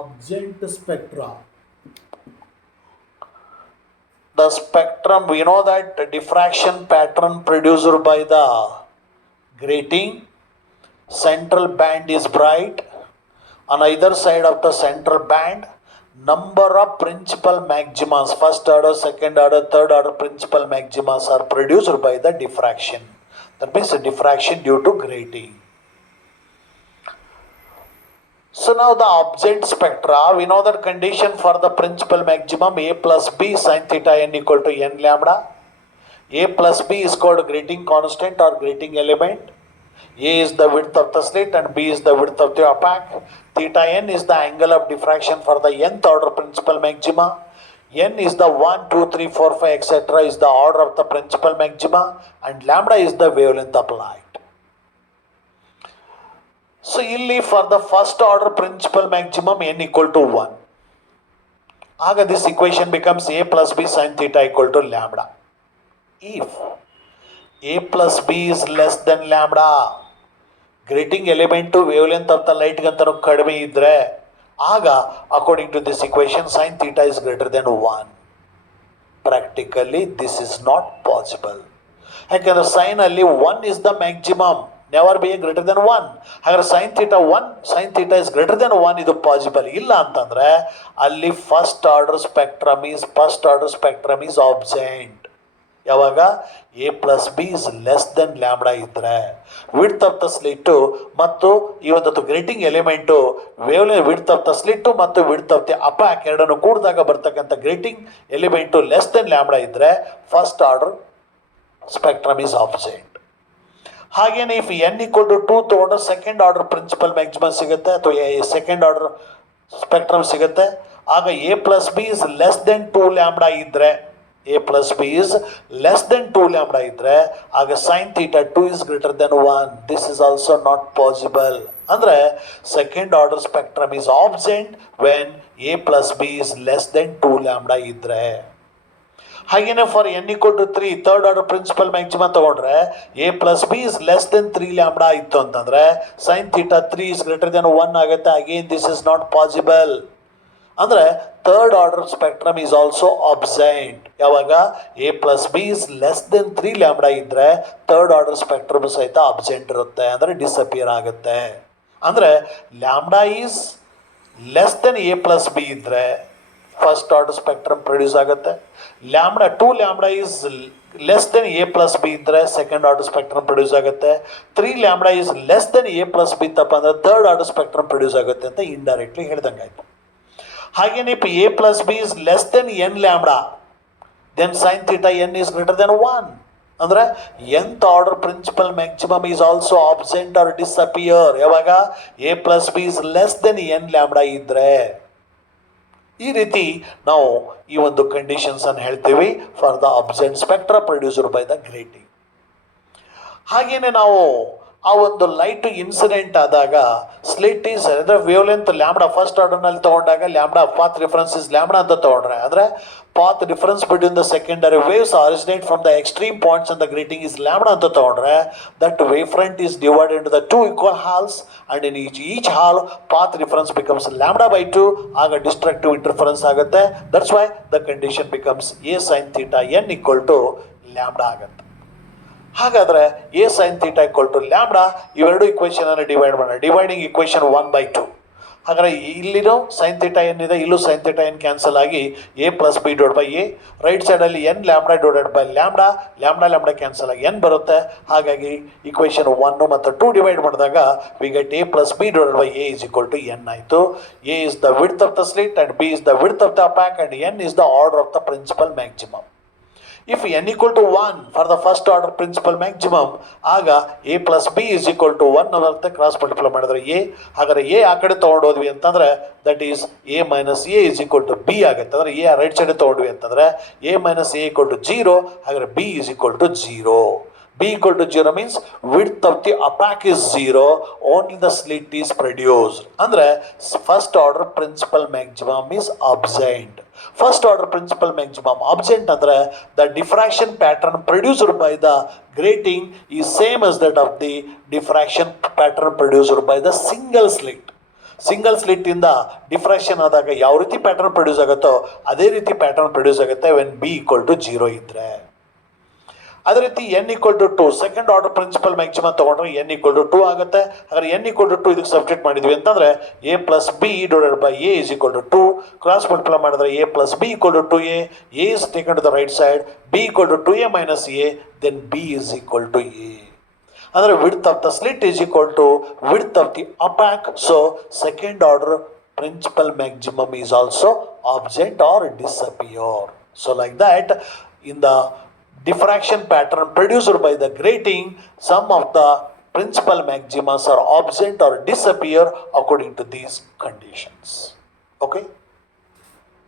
Absent spectra. The spectrum, we know that diffraction pattern produced by the grating, central band is bright. On either side of the central band, number of principal maximas, first order, second order, third order principal maximas are produced by the diffraction. That means diffraction due to grating. So now the absent spectra, we know that condition for the principal maximum A plus B sin theta n equal to n lambda. A plus B is called grating constant or grating element. A is the width of the slit and B is the width of the opaque. Theta n is the angle of diffraction for the nth order principal maxima. N is the 1, 2, 3, 4, 5, etc. is the order of the principal maxima, and lambda is the wavelength of light. So ಇಲ್ಲಿ for the first order principal maximum n equal to 1. ಆಗ this equation becomes A plus B sin theta equal to lambda. If A plus B is less than lambda, grating element wavelength of the light ಗಂತನೂ ಕಡಿಮೆ ಇದ್ರೆ ಆಗ according to this equation sin theta is greater than 1. Practically this is not possible. ಯಾಕಂದ್ರೆ sin ಅಲ್ಲಿ 1 is the maximum, never be greater than 1. ಹಾಗಾದ್ರೆ sin theta is greater than 1 ಇದು possible ಇಲ್ಲ ಅಂತಂದ್ರೆ ಅಲ್ಲಿ first order spectrum is absent. ಯಾವಾಗ A plus B is less than lambda ಇದ್ರೆ width of the slit ಮತ್ತು ಈ ಒಂದು grating element width of the slit ಮತ್ತು ವಿಡ್ತ್ ಆಫ್ ದಿ ಅಪಾಕ್ ಎರಡನ್ನು ಕೂಡಿದಾಗ ಬರ್ತಕ್ಕಂಥ grating element less than lambda ಇದ್ರೆ first order spectrum is absent. ಹಾಗೇನೆ ಇಫ್ ಎನ್ ಈಕ್ವಲ್ ಟು 2 ತಗೊಂಡ್ರೆ ಸೆಕೆಂಡ್ ಆರ್ಡರ್ ಪ್ರಿನ್ಸಿಪಲ್ ಮ್ಯಾಕ್ಸಿಮಮ್ ಸಿಗುತ್ತೆ ಅಥವಾ ಸೆಕೆಂಡ್ ಆರ್ಡರ್ ಸ್ಪೆಕ್ಟ್ರಮ್ ಸಿಗುತ್ತೆ. ಆಗ A plus B is less than 2 lambda ಇದ್ರೆ ಇದ್ರೆ ಆಗ sine theta 2 is greater than 1. This is also not possible. ಅಂದ್ರೆ second order spectrum is absent when A plus B is less than 2 lambda ಇದ್ರೆ. ಹಾಗೇನೆ for n equal to 3 third order principal maximum ತಗೊಂಡ್ರೆ A plus B is less than 3 lambda ಇತ್ತು ಅಂತಂದ್ರೆ sine theta 3 is greater than 1 ಆಗುತ್ತೆ. Again this is not possible. ಅಂದ್ರೆ third order spectrum is also absent. ಯಾವಾಗ A plus B is less than 3 lambda ಇದ್ರೆ third order spectrum ಸಹಿತ absent ಇರುತ್ತೆ, ಅಂದ್ರೆ disappear ಆಗುತ್ತೆ. ಅಂದ್ರೆ lambda is less than A plus B ಇದ್ರೆ ಫಸ್ಟ್ ಆರ್ಡರ್ ಸ್ಪೆಕ್ಟ್ರಮ್ ಪ್ರೊಡ್ಯೂಸ್ ಆಗುತ್ತೆ. 2 lambda is less than A plus B ಇದ್ರೆ ಸೆಕೆಂಡ್ ಆರ್ಡರ್ ಸ್ಪೆಕ್ಟ್ರಮ್ ಪ್ರೊಡ್ಯೂಸ್ ಆಗುತ್ತೆ. 3 lambda is less than A plus B ತಪ್ಪ ಅಂದ್ರೆ ಥರ್ಡ್ ಆರ್ಡರ್ ಸ್ಪೆಕ್ಟ್ರಮ್ ಪ್ರೊಡ್ಯೂಸ್ ಆಗುತ್ತೆ ಅಂತ indirectly ಹೇಳ್ದಂಗಾಯ್ತು. ಹಾಗೇನೆ if A plus B is less than n lambda then sine theta n is greater than 1. ಅಂದ್ರೆ nth order principal maximum is also absent or disappear. ಯಾವಾಗ A plus B is less than n lambda ಇದ್ರೆ. ಈ ರೀತಿ ನಾವು ಈ ಒಂದು conditions ಅನ್ನು ಹೇಳ್ತೀವಿ for the absent spectra produced by the grating. ಹಾಗೇನೆ ನಾವು ಆ ಒಂದು ಲೈಟ್ ಇನ್ಸಿಡೆಂಟ್ ಆದಾಗ ಸ್ಲಿಟ್ ಈಸ್ ಅಂದರೆ ವೇವ್ಲೆಂತ್ ಲ್ಯಾಂಬ್ಡಾ ಫಸ್ಟ್ ಆರ್ಡರ್ನಲ್ಲಿ ತೊಗೊಂಡಾಗ lambda path difference is lambda ಅಂತ ತೊಗೊಂಡ್ರೆ ಅಂದರೆ path difference between the secondary waves originate from the extreme points and the grating is lambda ಅಂತ ತೊಗೊಂಡ್ರೆ that wave front is divided into the 2 equal halves and in each half path difference becomes lambda by 2. ಆಗ destructive interference ಆಗುತ್ತೆ. That's why the condition becomes a sine theta n equal to lambda ಆಗುತ್ತೆ. ಹಾಗಾದರೆ a sine theta equal to lambda ಇವೆರಡು equation ಅನ್ನು divide ಮಾಡೋಣ. Dividing equation 1/2. ಹಾಗಾದರೆ ಇಲ್ಲಿನೂ sine theta n ಇದೆ, ಇಲ್ಲೂ ಸೈನ್ ಥೀಟಾ ಎನ್ ಕ್ಯಾನ್ಸಲ್ ಆಗಿ A plus B divide by A. Right ಸೈಡಲ್ಲಿ n lambda divided by lambda cancel ಆಗಿ ಎನ್ ಬರುತ್ತೆ. ಹಾಗಾಗಿ ಇಕ್ವೇಷನ್ 1 ಮತ್ತು 2 ಡಿವೈಡ್ ಮಾಡಿದಾಗ we get A plus B divided by A is equal to n ಆಯಿತು. A is the width of the slit and B is the width of the opaque and n is the order of the principal maximum. If n equal to 1 for the first order principal maximum, ಆಗ a plus b is equal to 1 ಬರುತ್ತೆ. Cross multiply ಮಾಡಿದ್ರೆ a. ಹಾಗಾದ್ರೆ a ಆ ಕಡೆ ತೊಗೊಂಡೋದ್ವಿ ಅಂತಂದ್ರೆ that is a minus a is equal to b ಆಗುತ್ತೆ. ಅಂದರೆ a right side ತೊಗೊಂಡ್ವಿ ಅಂತಂದ್ರೆ a minus a equal to 0. ಹಾಗಾದ್ರೆ b is equal to 0. b equal to 0 means width of the opaque is 0, only the slit is produced. ಅಂದ್ರೆ first order principal maximum is absent. First order principal maximum absent ಅಂದ್ರೆ the diffraction pattern produced by the grating is same as that of the diffraction pattern produced by the single slit. Single slit ಇಂದ diffraction ಆದಾಗ ಯಾವ ರೀತಿ pattern produce ಆಗುತ್ತೋ ಅದೇ ರೀತಿ pattern produce ಆಗುತ್ತೆ when b equal to 0 ಇದ್ರೆ. ಅದೇ ರೀತಿ n equal to 2 second order principal maximum ತಗೊಂಡ್ರೆ n ಈಕ್ವಲ್ ಟು 2 ಆಗುತ್ತೆ. ಹಾಗಾದ್ರೆ n ಈಕ್ವಲ್ ಟು 2 ಇದಕ್ಕೆ ಸಬ್ಸ್ಟಿಟ್ಯೂಟ್ ಮಾಡಿದ್ವಿ ಅಂತಂದ್ರೆ a plus B divided by a is equal to 2. Cross multiply ಮಾಡಿದ್ರೆ a plus b equal to 2a, a is taken to the right side, b equal to 2a minus a, then b is equal to a. ಅಂದರೆ width of the slit is equal to width of the apex. So second order principal maximum is also absent or disappear. So like that, in the diffraction pattern produced by the grating, some of the principal maximas are absent or disappear according to these conditions. Okay.